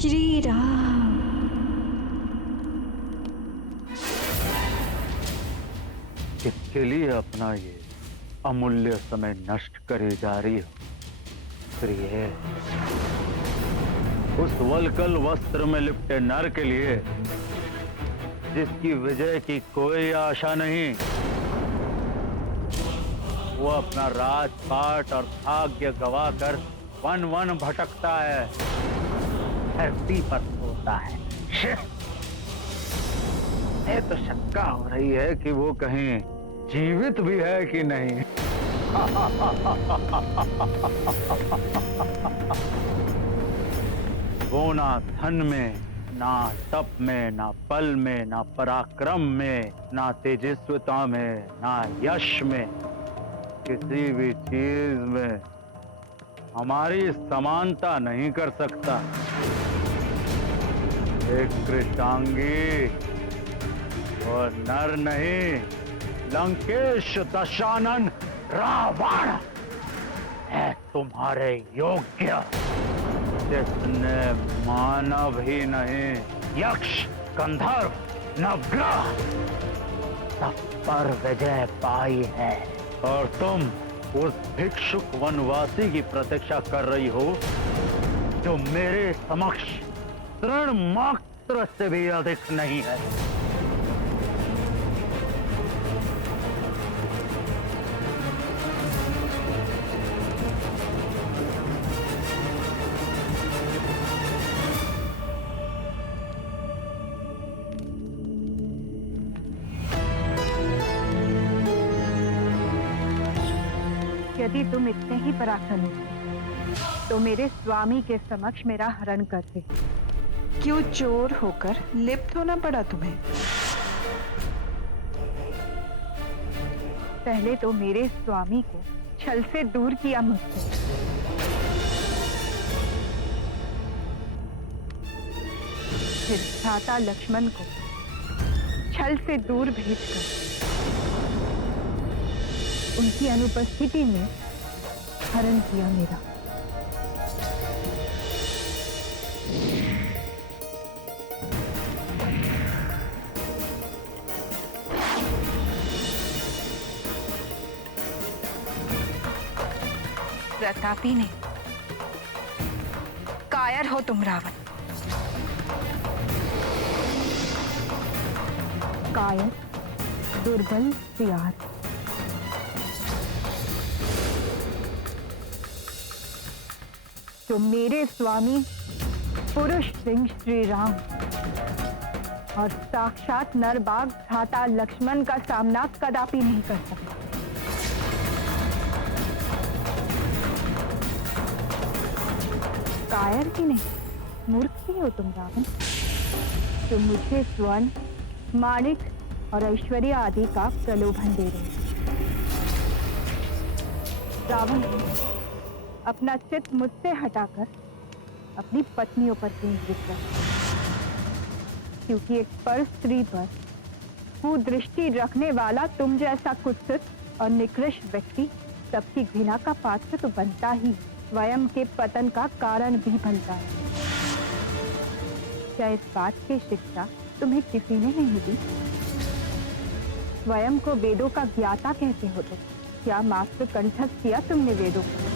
श्री राम। किसके लिए अपना ये अमूल्य समय नष्ट करे जा रही हो प्रिय? उस वलकल वस्त्र में लिपटे नर के लिए जिसकी विजय की कोई आशा नहीं, वो अपना राजपाट और भाग्य गवाकर वन वन भटकता है, धरती पर सोता है। ये तो शंका हो रही है कि वो कहीं जीवित भी है कि नहीं। वो ना धन में, ना तप में, ना बल में, ना पराक्रम में, ना तेजस्विता में, ना यश में, किसी भी चीज में हमारी समानता नहीं कर सकता। एक कृष्णांगी और नर नहीं, लंकेश दशानन रावण है तुम्हारे योग्य, जिसने मानव ही नहीं, यक्ष, गंधर्व, नवग्रह सब पर विजय पाई है। और तुम उस भिक्षुक वनवासी की प्रतीक्षा कर रही हो जो मेरे समक्ष तृण मात्र से भी अधिक नहीं है। यदि तुम इतने ही पराक्रमी तो मेरे स्वामी के समक्ष मेरा हरण करते। क्यों चोर होकर लिप्त होना पड़ा तुम्हें? पहले तो मेरे स्वामी को छल से दूर किया मुझसे, फिर भ्राता लक्ष्मण को छल से दूर भेजकर उनकी अनुपस्थिति में हरण किया मेरा। प्रतापी ने, कायर हो तुम रावण। कायर, दुर्बल, सियार। तो मेरे स्वामी पुरुष सिंह श्री राम और साक्षात नरबाग भ्राता लक्ष्मण का सामना कदापि नहीं कर सकता। कायर ही नहीं, मूर्ख ही हो तुम रावण। तुम मुझे स्वर्ण, माणिक और ऐश्वर्य आदि का प्रलोभन दे रहे हो। रावण, अपना चित्त मुझसे हटाकर अपनी पत्नियों पर केंद्रित कर, क्योंकि एक पर स्त्री पर कुदृष्टि रखने वाला तुम जैसा कुत्सित और निकृष्ट व्यक्ति सबकी घृणा का पात्र तो बनता ही, स्वयं के पतन का कारण भी बनता है। क्या इस बात की शिक्षा तुम्हें किसी ने नहीं दी? स्वयं को वेदों का ज्ञाता कहते हो तो क्या मात्र कंठस्थ किया तुमने वेदों को?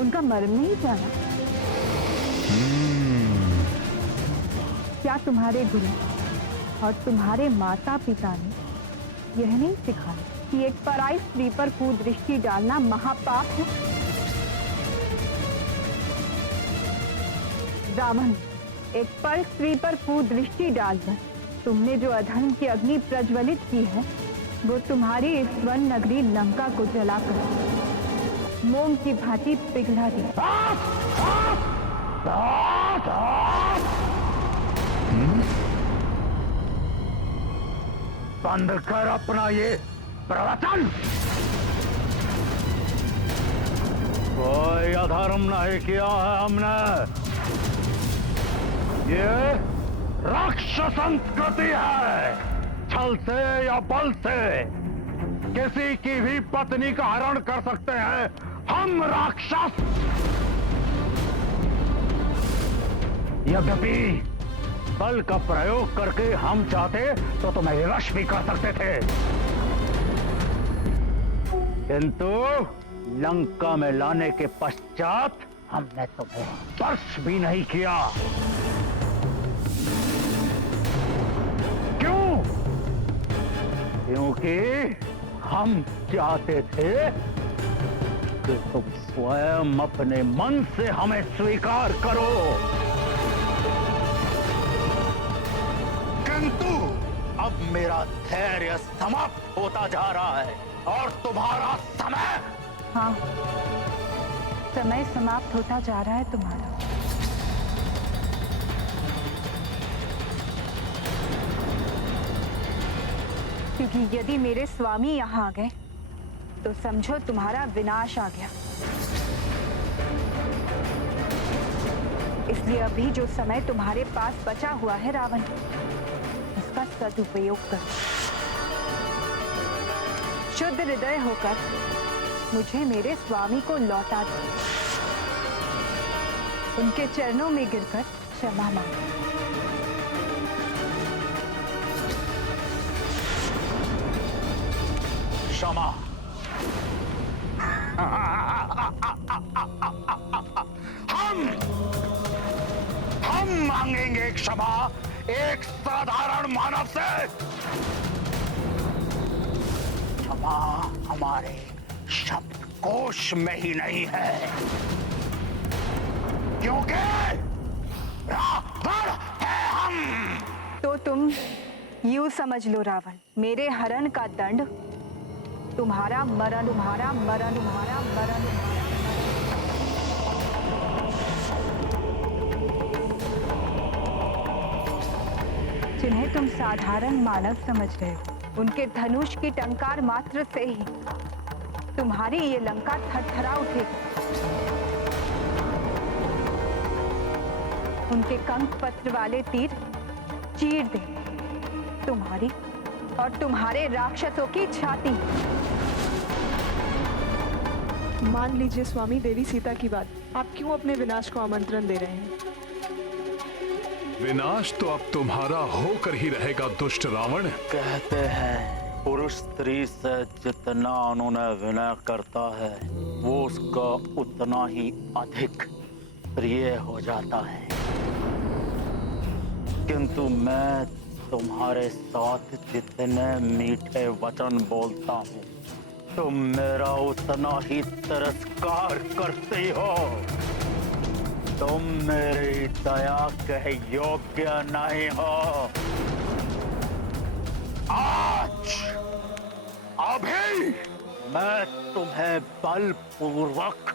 उनका मर्म नहीं जाना? क्या तुम्हारे गुरु और तुम्हारे माता पिता ने यह नहीं सिखाया कि एक पराई स्त्री पर कुदृष्टि डालना महापाप है? रावण, एक पर स्त्री पर कुदृष्टि डालकर तुमने जो अधर्म की अग्नि प्रज्वलित की है, वो तुम्हारी इस स्वर्ण नगरी लंका को जलाकर मोम की भांति पिघला दी। बंद कर अपना ये प्रवचन। कोई अधर्म नहीं किया है हमने। ये राक्षस संस्कृति है। छल से या बल से किसी की भी पत्नी का हरण कर सकते हैं हम राक्षस। यद्यपि बल का प्रयोग करके हम चाहते तो तुम्हें विवश भी कर सकते थे, किंतु लंका में लाने के पश्चात हमने तुम्हें स्पर्श भी नहीं किया। क्यों? क्योंकि हम चाहते थे कि तुम स्वयं अपने मन से हमें स्वीकार करो। किंतु अब मेरा धैर्य समाप्त होता जा रहा है और तुम्हारा समय, हाँ, समय समाप्त होता जा रहा है तुम्हारा। क्योंकि यदि मेरे स्वामी यहाँ आ गए तो समझो तुम्हारा विनाश आ गया। इसलिए अभी जो समय तुम्हारे पास बचा हुआ है रावण, उसका सदुपयोग करो। शुद्ध हृदय होकर मुझे मेरे स्वामी को लौटा दो। उनके चरणों में गिरकर क्षमा मांगो। क्षमा? हम मांगेंगे क्षमा एक साधारण मानव से? क्षमा हमारे शब्दकोश में ही नहीं है, क्योंकि रावण है हम। तो तुम यूं समझ लो रावण, मेरे हरण का दंड तुम्हारा मरण, तुम्हारा मरण, तुम्हारा मरण। जिन्हें तुम साधारण मानव समझ रहे हो, उनके धनुष की टंकार मात्र से ही तुम्हारी ये लंका थरथरा उठेगी। उनके कंक पत्र वाले तीर चीर दे तुम्हारी और तुम्हारे राक्षसों की छाती। मान लीजिए स्वामी, देवी सीता की बात, आप क्यों अपने विनाश को आमंत्रण दे रहे हैं? विनाश तो अब तुम्हारा होकर ही रहेगा दुष्ट रावण। कहते हैं पुरुष स्त्री से जितना उन्होंने विनय करता है वो उसका उतना ही अधिक प्रिय हो जाता है, किंतु मैं तुम्हारे साथ जितने मीठे वचन बोलता हूँ तुम मेरा उतना ही तिरस्कार करती हो। तुम मेरी दया के योग्य नहीं हो। आज अभी मैं तुम्हें बलपूर्वक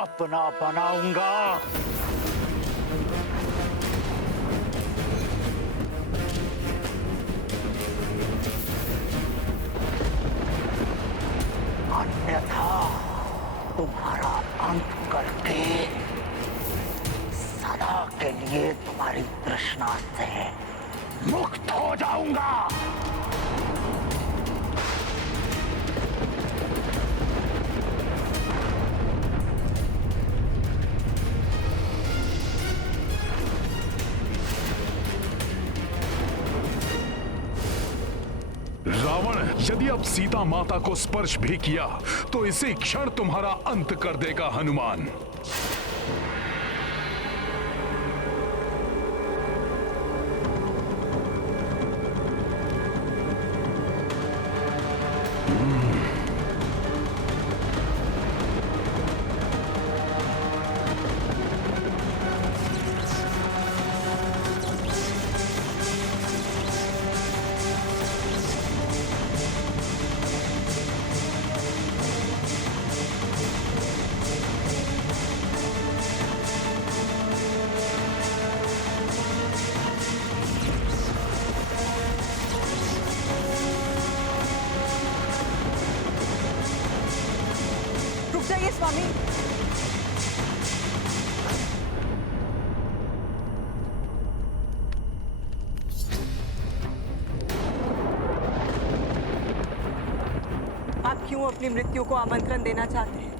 अपना बनाऊंगा। अन्यथा तुम्हारा अंत करके सदा के लिए तुम्हारी तृष्णा से मुक्त हो जाऊंगा। रावण, यदि अब सीता माता को स्पर्श भी किया तो इसी क्षण तुम्हारा अंत कर देगा हनुमान। जाइए स्वामी। आप क्यों अपनी मृत्यु को आमंत्रण देना चाहते हैं?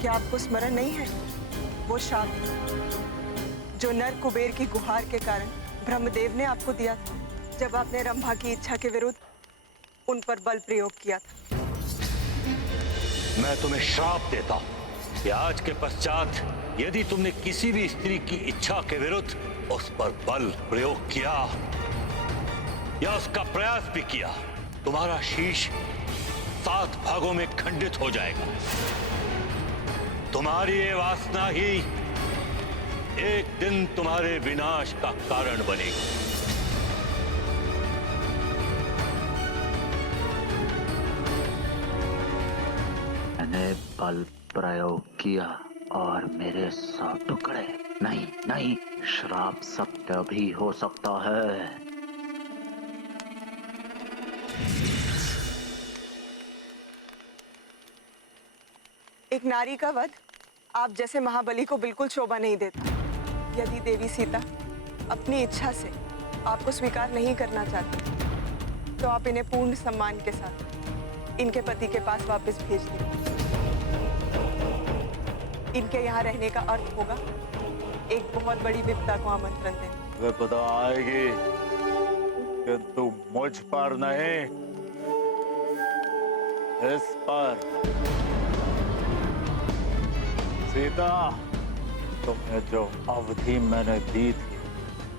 क्या आपको स्मरण नहीं है वो शाप जो नर कुबेर की गुहार के कारण ब्रह्मदेव ने आपको दिया था, जब आपने रंभा की इच्छा के विरुद्ध उन पर बल प्रयोग किया था। मैं तुम्हें श्राप देता हूं कि आज के पश्चात यदि तुमने किसी भी स्त्री की इच्छा के विरुद्ध उस पर बल प्रयोग किया या उसका प्रयास भी किया, तुम्हारा शीश 7 भागों में खंडित हो जाएगा। तुम्हारी ये वासना ही एक दिन तुम्हारे विनाश का कारण बनेगी। मैंने बल प्रयोग किया और मेरे 100 टुकड़े नहीं नहीं, श्राप सत्य भी हो सकता है। एक नारी का वध आप जैसे महाबली को बिल्कुल शोभा नहीं देता। यदि देवी सीता अपनी इच्छा से आपको स्वीकार नहीं करना चाहती, तो आप इन्हें पूर्ण सम्मान के साथ इनके पति के पास वापस भेज दें। इनके यहाँ रहने का अर्थ होगा एक बहुत बड़ी विपदा को आमंत्रण देना। विपदा आएगी किंतु मुझ पर नहीं, इस पर। सीता, तुम्हें जो अवधि मैंने दी थी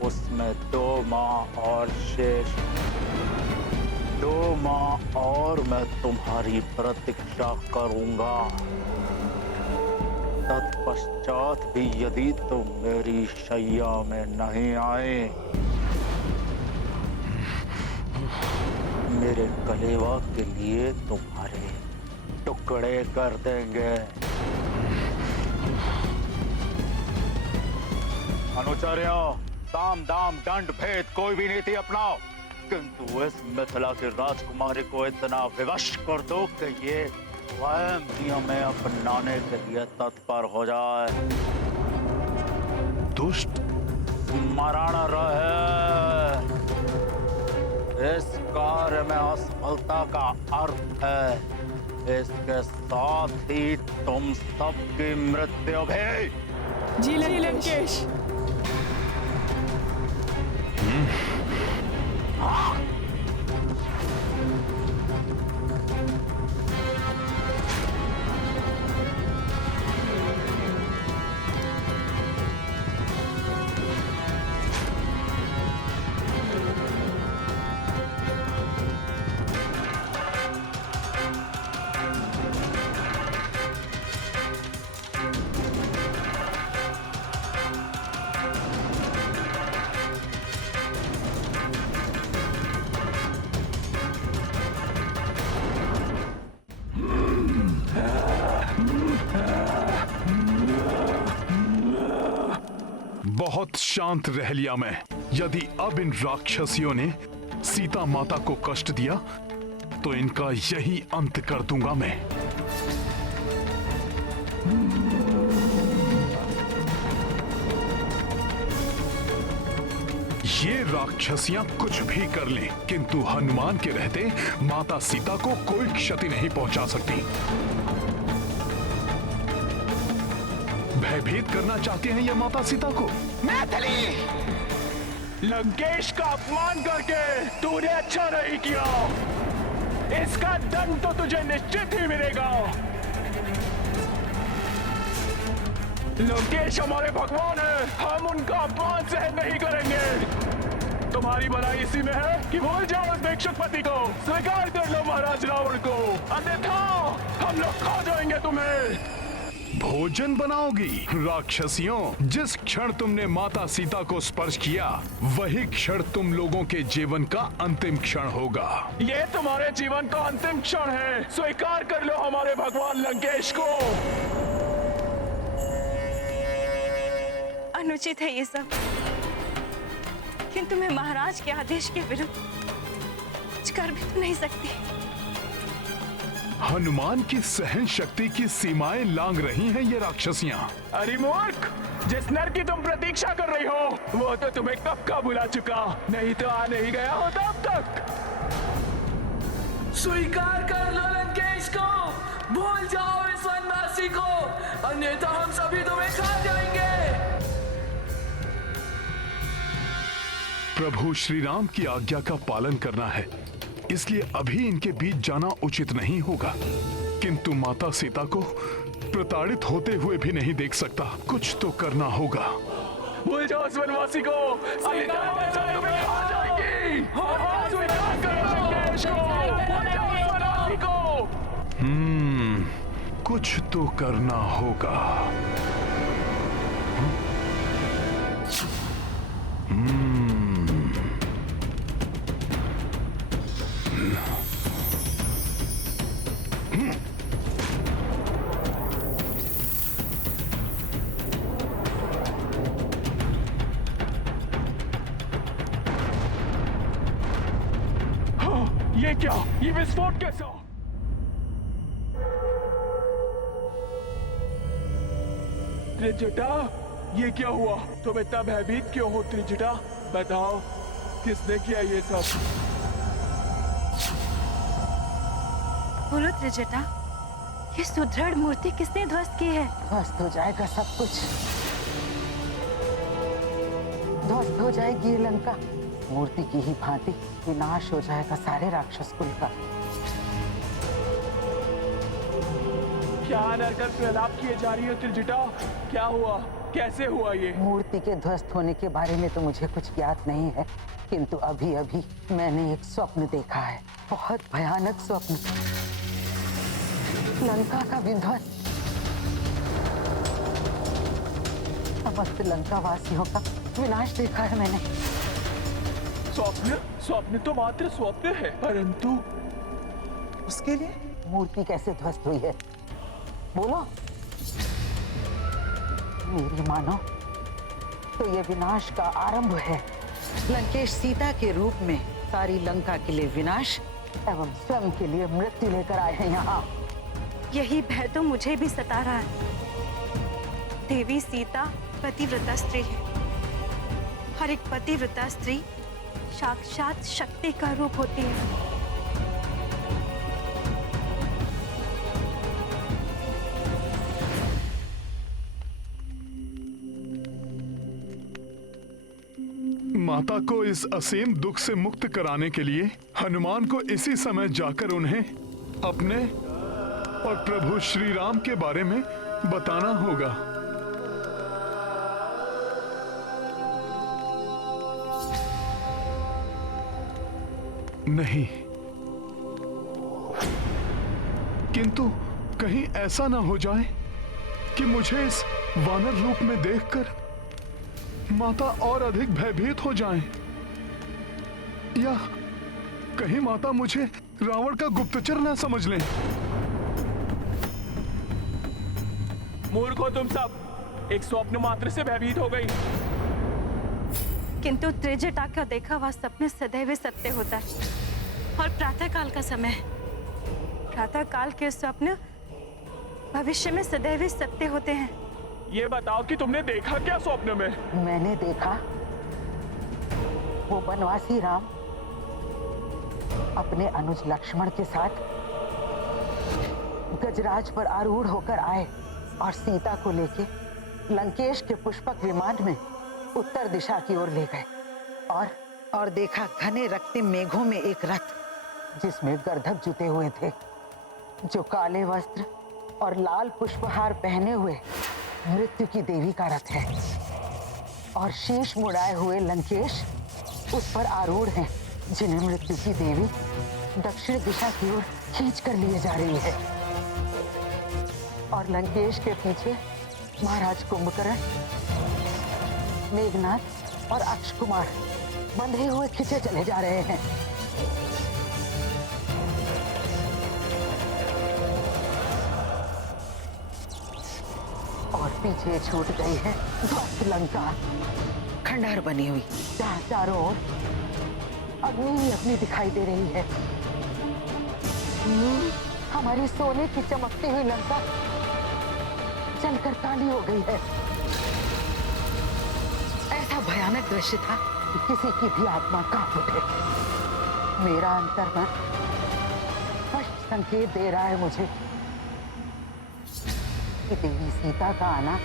उसमें 2 माह और शेष। 2 माह और मैं तुम्हारी प्रतीक्षा करूंगा। तत्पश्चात भी यदि तुम मेरी शैया में नहीं आए, मेरे कलेवा के लिए तुम्हारे टुकड़े कर देंगे। अनुचर्या, साम दाम दंड भेद कोई भी नीति अपनाओ, किंतु इस मिथिला की राजकुमारी को इतना विवश कर दो कि ये स्वयं नियम में अपनाने के लिए तत्पर हो जाए। दुष्ट मरण रहे। इस कार्य में असफलता का अर्थ है इसके साथ ही तुम सबकी मृत्यु भी। जी लंकेश। बहुत शांत रह लिया मैं। यदि अब इन राक्षसियों ने सीता माता को कष्ट दिया तो इनका यही अंत कर दूंगा मैं। ये राक्षसियां कुछ भी कर लें, किंतु हनुमान के रहते माता सीता को कोई क्षति नहीं पहुंचा सकती। भयभीत करना चाहते हैं ये माता सीता को। मैथिली, लंकेश का अपमान करके तूने अच्छा नहीं किया। इसका दंड तो तुझे निश्चित ही मिलेगा। लंकेश हमारे भगवान है, हम उनका अपमान सहन नहीं करेंगे। तुम्हारी भलाई इसी में है कि भूल जाओ उस भिक्षुकपति को, स्वीकार कर लो महाराज रावण को, अन्यथा हम लोग खा जाएंगे तुम्हें। भोजन बनाओगी राक्षसियों? जिस क्षण तुमने माता सीता को स्पर्श किया वही क्षण तुम लोगों के जीवन का अंतिम क्षण होगा। ये तुम्हारे जीवन का अंतिम क्षण है, स्वीकार कर लो हमारे भगवान लंकेश को। अनुचित है ये सब, किंतु मैं महाराज के आदेश के विरुद्ध कुछ कर भी तो नहीं सकती। हनुमान की सहन शक्ति की सीमाएं लांघ रही हैं ये राक्षसियां। अरे मूर्ख, जिस नर की तुम प्रतीक्षा कर रही हो वो तो तुम्हें कब का बुला चुका, नहीं तो आ नहीं गया होता अब तक। स्वीकार कर लो लंकेश को, भूल जाओ इस वनवासी को, अन्यथा हम सभी तुम्हें खा जाएंगे। प्रभु श्री राम की आज्ञा का पालन करना है, इसलिए अभी इनके बीच जाना उचित नहीं होगा। किंतु माता सीता को प्रताड़ित होते हुए भी नहीं देख सकता। कुछ तो करना होगा। भूल जाओ उस वनवासी को, तुम्हें खा जाएगी। स्वीकार करो लंकेश को, भूल जाओ उस वनवासी को। कुछ तो करना होगा। ये क्या? ये विस्फोट कैसा? त्रिजटा, ये क्या हुआ? तुम इतना भयभीत क्यों हो त्रिजटा? बताओ, किसने किया ये सब? बोलो त्रिजटा, ये सुदृढ़ मूर्ति किसने ध्वस्त की है? ध्वस्त हो जाएगा सब कुछ। ध्वस्त हो जाएगी ये लंका। मूर्ति की ही भांति विनाश हो जाएगा सारे राक्षस कुल का। क्या अनर्गल प्रलाप किए जा रही हो त्रिजटा? क्या हुआ? कैसे हुआ ये? मूर्ति के ध्वस्त होने के बारे में तो मुझे कुछ ज्ञात नहीं है, किंतु अभी अभी मैंने एक स्वप्न देखा है, बहुत भयानक स्वप्न। लंका का विध्वंस, समस्त लंका वासियों का विनाश देखा है मैंने। स्वप्न? स्वप्न तो मात्र स्वप्न है, परंतु उसके लिए मूर्ति कैसे ध्वस्त हुई है? बोलो। मेरी मानो तो ये विनाश का आरंभ है। लंकेश सीता के रूप में सारी लंका के लिए विनाश एवं स्वयं के लिए मृत्यु लेकर आए हैं यहाँ। यही भय तो मुझे भी सता रहा है। देवी सीता पतिव्रता स्त्री है, हर एक पतिव्रता स्त्री साक्षात शक्ति का रूप होती है। माता को इस असीम दुख से मुक्त कराने के लिए हनुमान को इसी समय जाकर उन्हें अपने और प्रभु श्री राम के बारे में बताना होगा। नहीं, किंतु कहीं ऐसा ना हो जाए कि मुझे इस वानर रूप में देखकर माता और अधिक भयभीत हो जाएं, या कहीं माता मुझे रावण का गुप्तचर ना समझ लें। मूर्ख हो तुम सब, एक स्वप्न मात्र से भयभीत हो गई। किंतु त्रिजटा का देखा हुआ सपने सदैव सत्य होता है, और प्रातःकाल का समय है। प्रातःकाल के स्वप्न भविष्य में सदैव सत्य होते हैं। ये बताओ कि तुमने देखा क्या स्वप्न में? मैंने देखा वो वनवासी राम अपने अनुज लक्ष्मण के साथ गजराज पर आरूढ़ होकर आए और सीता को लेके लंकेश के पुष्पक विमान में उत्तर दिशा की ओर ले गए, और देखा घने रक्तिम मेघों में एक रथ जिसमें गर्दभ जुटे हुए थे, जो काले वस्त्र और लाल पुष्पहार पहने हुए मृत्यु की देवी का रथ है, और शीश मुड़ाए हुए लंकेश उस पर आरूढ़ हैं, जिन्हें मृत्यु की देवी दक्षिण दिशा की ओर खींच कर लिए जा रही है। और लंकेश के पीछे महाराज कुंभकर्ण, मेघनाथ और अक्षकुमार बंधे हुए खींचे चले जा रहे हैं। और पीछे छूट गई है ध्वस्त लंका, खंडहर बनी हुई, जहाँ चारों ओर अग्नि ही अग्नि दिखाई दे रही है। हमारी सोने की चमकती हुई लंका जलकर काली हो गई है। ऐसा भयानक दृश्य था कि किसी की भी आत्मा कांप उठे। मेरा अंतर्मन स्पष्ट संकेत दे रहा है मुझे कि देवी सीता का आना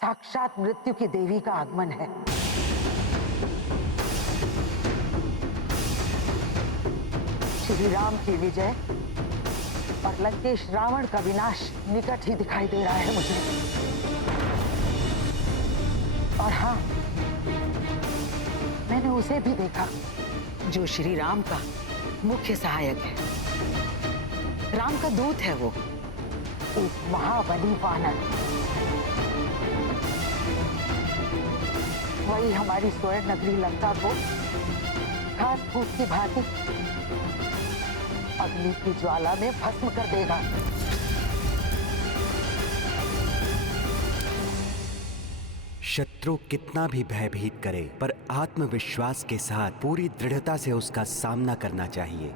साक्षात मृत्यु की देवी का आगमन है। श्री राम की विजय और लंकेश रावण का विनाश निकट ही दिखाई दे रहा है मुझे। और हाँ, मैंने उसे भी देखा जो श्री राम का मुख्य सहायक है। राम का दूत है वो, एक महाबली वानर। वही हमारी स्वर्ण नगरी लंका को घास फूस की भांति अग्नि की ज्वाला में भस्म कर देगा। शत्रु कितना भी भयभीत करे, पर आत्मविश्वास के साथ पूरी दृढ़ता से उसका सामना करना चाहिए।